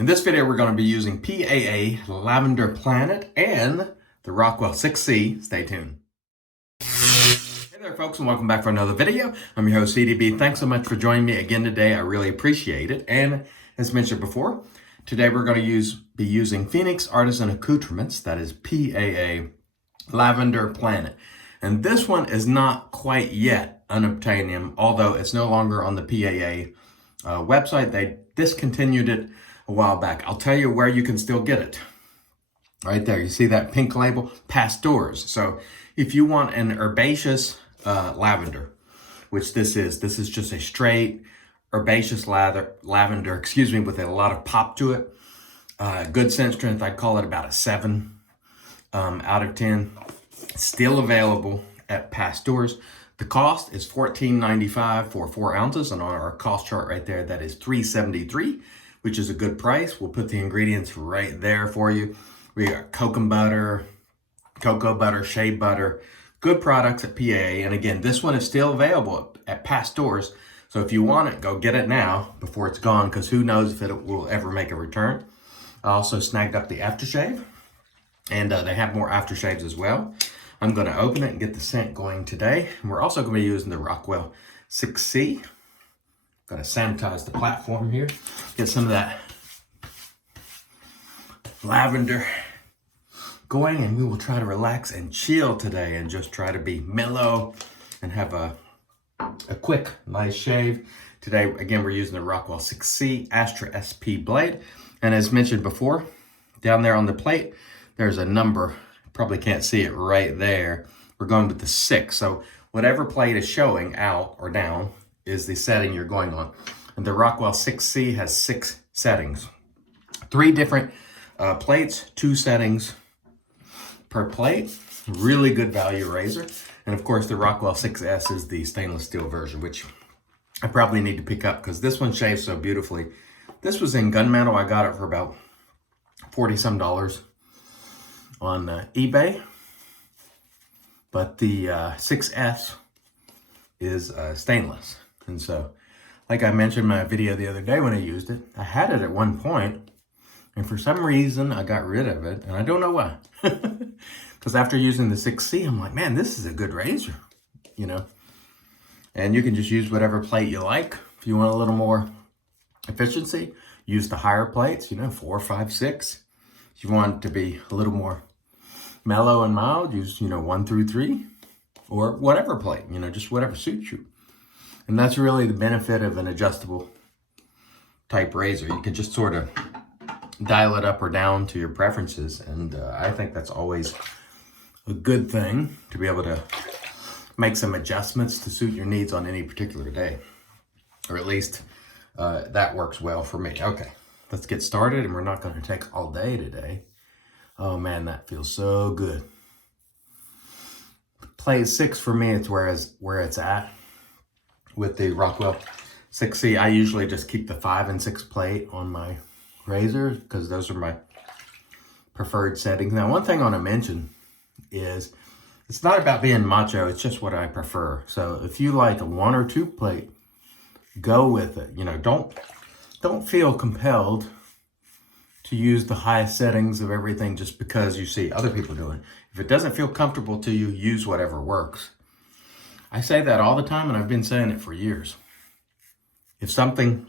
In this video, we're going to be using PAA Lavender Planet and the Rockwell 6C. Stay tuned. Hey there, folks, and welcome back for another video. I'm your host, CDB. Thanks so much for joining me again today. I really appreciate it. And as mentioned before, today we're going to be using Phoenix Artisan Accoutrements. That is PAA Lavender Planet. And this one is not quite yet unobtainium, although it's no longer on the PAA website. They discontinued it a while back. I'll tell you where you can still get it. Right there, you see that pink label? Pasteurs. So if you want an herbaceous lavender, which this is just a straight herbaceous lavender, with a lot of pop to it. Good scent strength, I'd call it about a 7 out of 10. It's still available at Pasteurs. The cost is $14.95 for 4 ounces, and on our cost chart right there, that is $3.73, which is a good price. We'll put the ingredients right there for you. We got cocoa butter, shea butter, good products at PAA. And again, this one is still available at Pasteurs. So if you want it, go get it now before it's gone, because who knows if it will ever make a return. I also snagged up the aftershave, and they have more aftershaves as well. I'm going to open it and get the scent going today. And we're also going to be using the Rockwell 6C. Going to sanitize the platform here. Get some of that lavender going, and we will try to relax and chill today and just try to be mellow and have a quick, nice shave. Today, again, we're using the Rockwell 6C Astra SP blade. And as mentioned before, down there on the plate, there's a number. Probably can't see it right there. We're going with the 6. So whatever plate is showing out or down is the setting you're going on. And the Rockwell 6C has 6 settings. 3 different plates, 2 settings per plate. Really good value razor. And of course, the Rockwell 6S is the stainless steel version, which I probably need to pick up because this one shaves so beautifully. This was in gunmetal. I got it for about $40-some on eBay. But the 6S is stainless. And so, like I mentioned in my video the other day when I used it, I had it at one point, and for some reason I got rid of it, and I don't know why. Because after using the 6C, I'm like, man, this is a good razor, you know. And you can just use whatever plate you like. If you want a little more efficiency, use the higher plates, 4, 5, 6. If you want it to be a little more mellow and mild, use, 1 through 3, or whatever plate, just whatever suits you. And that's really the benefit of an adjustable type razor. You can just sort of dial it up or down to your preferences. And I think that's always a good thing, to be able to make some adjustments to suit your needs on any particular day. Or at least that works well for me. Okay, let's get started, and we're not going to take all day today. Oh man, that feels so good. Plate 6 for me, it's where it's at. With the Rockwell 6C, I usually just keep the 5 and 6 plate on my razor because those are my preferred settings. Now, one thing I want to mention is it's not about being macho, it's just what I prefer. So if you like a 1 or 2 plate, go with it. Don't feel compelled to use the highest settings of everything just because you see other people doing it. If it doesn't feel comfortable to you, use whatever works. I say that all the time, and I've been saying it for years. If something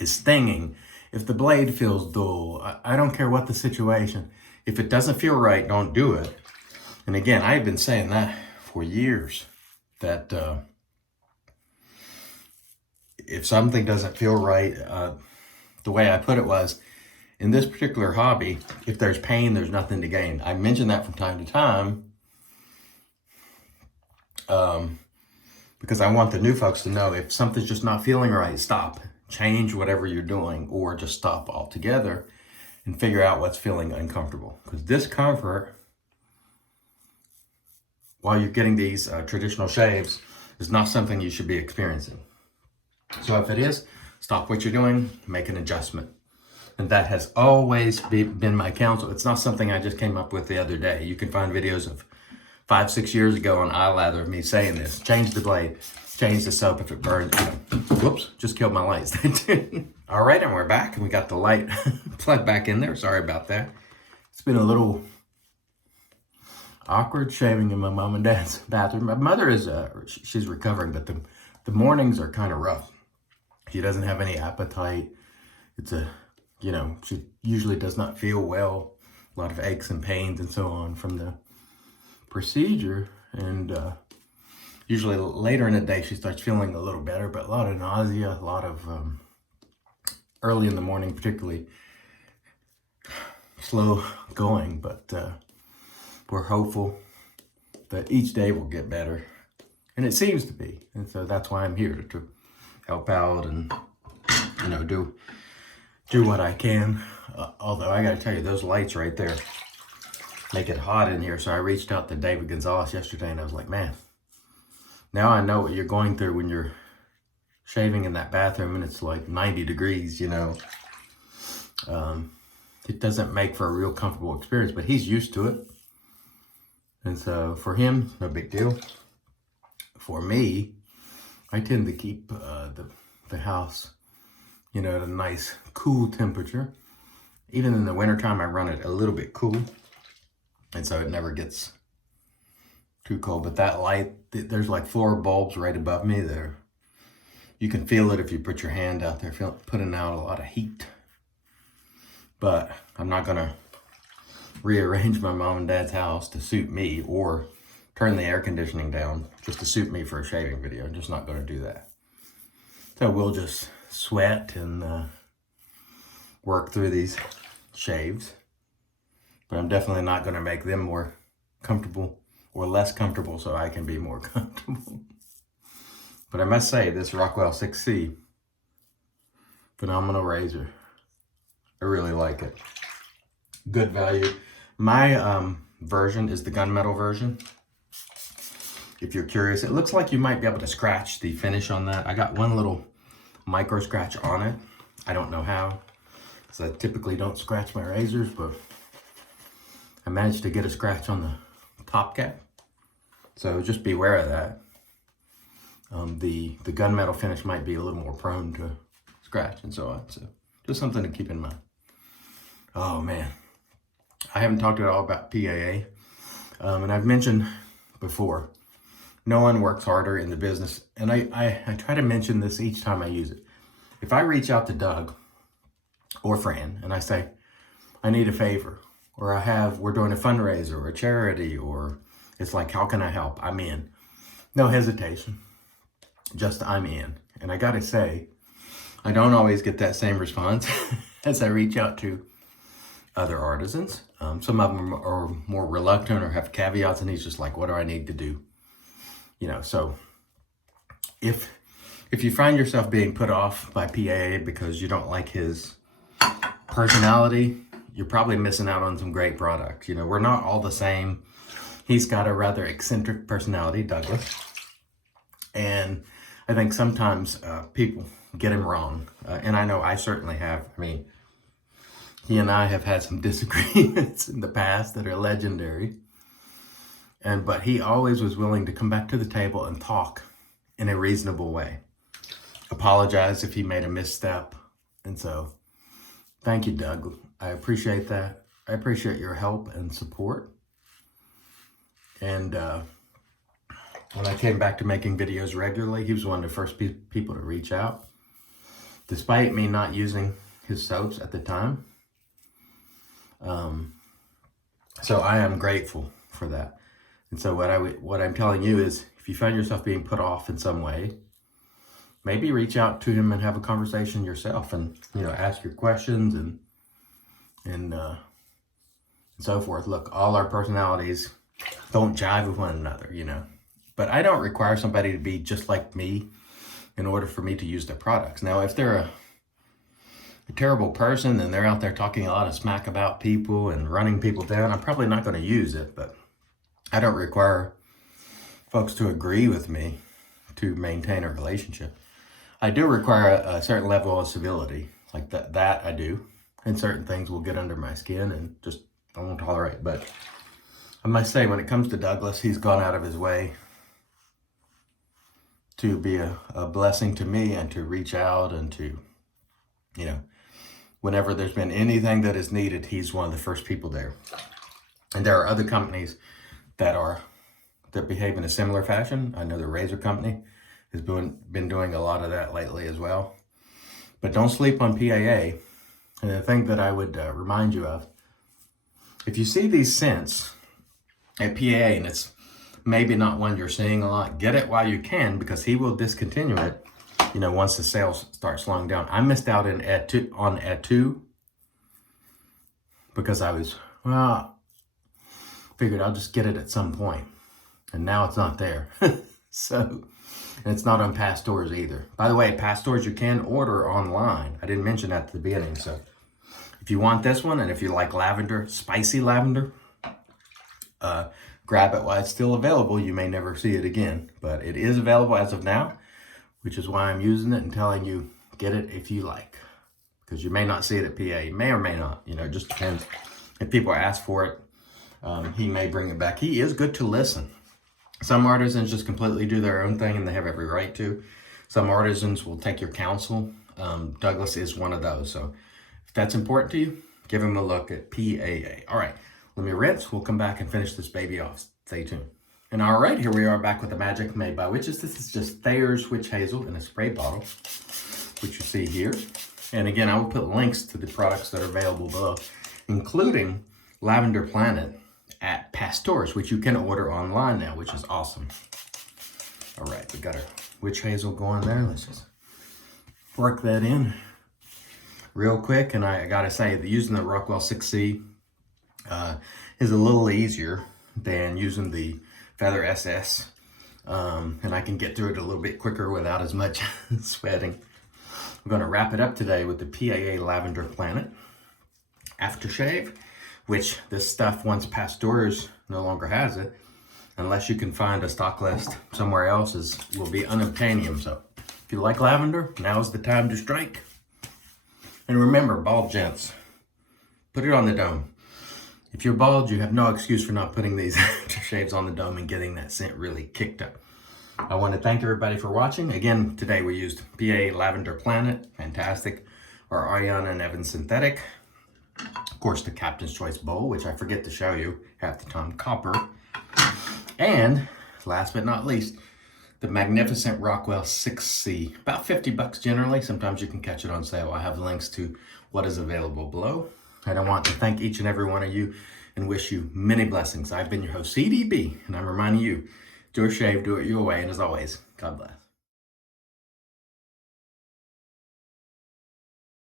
is stinging, if the blade feels dull, I don't care what the situation. If it doesn't feel right, don't do it. And again, I've been saying that for years, that if something doesn't feel right, the way I put it was, in this particular hobby, if there's pain, there's nothing to gain. I mention that from time to time because I want the new folks to know if something's just not feeling right, stop. Change whatever you're doing, or just stop altogether and figure out what's feeling uncomfortable. Because discomfort, while you're getting these traditional shaves, is not something you should be experiencing. So if it is, stop what you're doing, make an adjustment. And that has always been my counsel. It's not something I just came up with the other day. You can find videos of 5, 6 years ago on iLather of me saying this. Change the blade, change the soap if it burns. Whoops, just killed my lights. All right, and we're back, and we got the light plugged back in there. Sorry about that. It's been a little awkward shaving in my mom and dad's bathroom. My mother is, she's recovering, but the mornings are kind of rough. She doesn't have any appetite. It's she usually does not feel well. A lot of aches and pains and so on from the procedure. And usually later in the day, she starts feeling a little better, but a lot of nausea, a lot of early in the morning, particularly slow going, but we're hopeful that each day will get better, and it seems to be. And so that's why I'm here to help out and do what I can. Although I gotta tell you, those lights right there make it hot in here. So I reached out to David Gonzalez yesterday, and I was like, man, now I know what you're going through when you're shaving in that bathroom and it's like 90 degrees, It doesn't make for a real comfortable experience, but he's used to it. And so for him, no big deal. For me, I tend to keep the house, at a nice cool temperature. Even in the wintertime, I run it a little bit cool. And so it never gets too cold. But that light, there's like 4 bulbs right above me there. You can feel it if you put your hand out there, putting out a lot of heat. But I'm not gonna rearrange my mom and dad's house to suit me or turn the air conditioning down just to suit me for a shaving video. I'm just not gonna do that. So we'll just sweat and work through these shaves. But I'm definitely not gonna make them more comfortable or less comfortable so I can be more comfortable. But I must say, this Rockwell 6C, phenomenal razor. I really like it. Good value. My version is the gunmetal version. If you're curious, it looks like you might be able to scratch the finish on that. I got one little micro scratch on it. I don't know how, because I typically don't scratch my razors, but I managed to get a scratch on the top cap. So just beware of that. The gunmetal finish might be a little more prone to scratch and so on. So just something to keep in mind. Oh man, I haven't talked at all about PAA. And I've mentioned before, no one works harder in the business. And I try to mention this each time I use it. If I reach out to Doug or Fran and I say, I need a favor, or we're doing a fundraiser or a charity, or it's like, how can I help? I'm in. No hesitation. Just I'm in. And I gotta say, I don't always get that same response as I reach out to other artisans. Some of them are more reluctant or have caveats, and he's just like, what do I need to do? So if you find yourself being put off by PAA because you don't like his personality, you're probably missing out on some great products. We're not all the same. He's got a rather eccentric personality, Douglas. And I think sometimes people get him wrong. And I know I certainly have. I mean, he and I have had some disagreements in the past that are legendary. But he always was willing to come back to the table and talk in a reasonable way. Apologize if he made a misstep. And so, thank you, Doug. I appreciate that. I appreciate your help and support. And when I came back to making videos regularly, he was one of the first people to reach out, despite me not using his soaps at the time. So I am grateful for that. And so what I'm telling you is, if you find yourself being put off in some way, maybe reach out to him and have a conversation yourself, and ask your questions and so forth. Look, all our personalities don't jive with one another, But I don't require somebody to be just like me in order for me to use their products. Now, if they're a terrible person and they're out there talking a lot of smack about people and running people down, I'm probably not going to use it. But I don't require folks to agree with me to maintain a relationship. I do require a certain level of civility, like that I do. And certain things will get under my skin and just I won't tolerate. But I must say, when it comes to Douglas, he's gone out of his way to be a blessing to me and to reach out and to You know, whenever there's been anything that is needed, he's one of the first people there. And there are other companies that behave in a similar fashion. I know the razor company has been doing a lot of that lately as well. But don't sleep on PAA. And the thing that I would remind you of, if you see these scents at PAA and it's maybe not one you're seeing a lot, get it while you can, because he will discontinue it, you know, once the sales start slowing down. I missed out on Atu because I was, figured I'll just get it at some point. And now it's not there. So, and it's not on Pastors either. By the way, Pastors you can order online. I didn't mention that at the beginning. So if you want this one, and if you like lavender, spicy lavender, grab it while it's still available. You may never see it again, but it is available as of now, which is why I'm using it and telling you, get it if you like, because you may not see it at PA. You may or may not, you know, it just depends. If people ask for it, he may bring it back. He is good to listen. Some artisans just completely do their own thing, and they have every right to. Some artisans will take your counsel. Douglas is one of those. So if that's important to you, give him a look at PAA. All right, let me rinse. We'll come back and finish this baby off. Stay tuned. And all right, here we are back with the magic made by witches. This is just Thayer's Witch Hazel in a spray bottle, which you see here. And again, I will put links to the products that are available below, including Lavender Planet at Pastors, which you can order online now, which is awesome. All right, we got our witch hazel going there. Let's just work that in real quick. And I gotta say that using the Rockwell 6C is a little easier than using the Feather SS. And I can get through it a little bit quicker without as much sweating. I'm gonna wrap it up today with the PAA Lavender Planet aftershave, which this stuff, once Pastors no longer has it, unless you can find a stock list somewhere else, will be unobtainium. So if you like lavender, now's the time to strike. And remember, bald gents, put it on the dome. If you're bald, you have no excuse for not putting these aftershaves on the dome and getting that scent really kicked up. I want to thank everybody for watching. Again, today we used PAA Lavender Planet, fantastic, our Ariana and Evan Synthetic. Of course, the Captain's Choice Bowl, which I forget to show you half the time, copper. And last but not least, the magnificent Rockwell 6C. About 50 bucks generally. Sometimes you can catch it on sale. I have links to what is available below. And I want to thank each and every one of you and wish you many blessings. I've been your host, CDB, and I'm reminding you, do a shave, do it your way, and as always, God bless.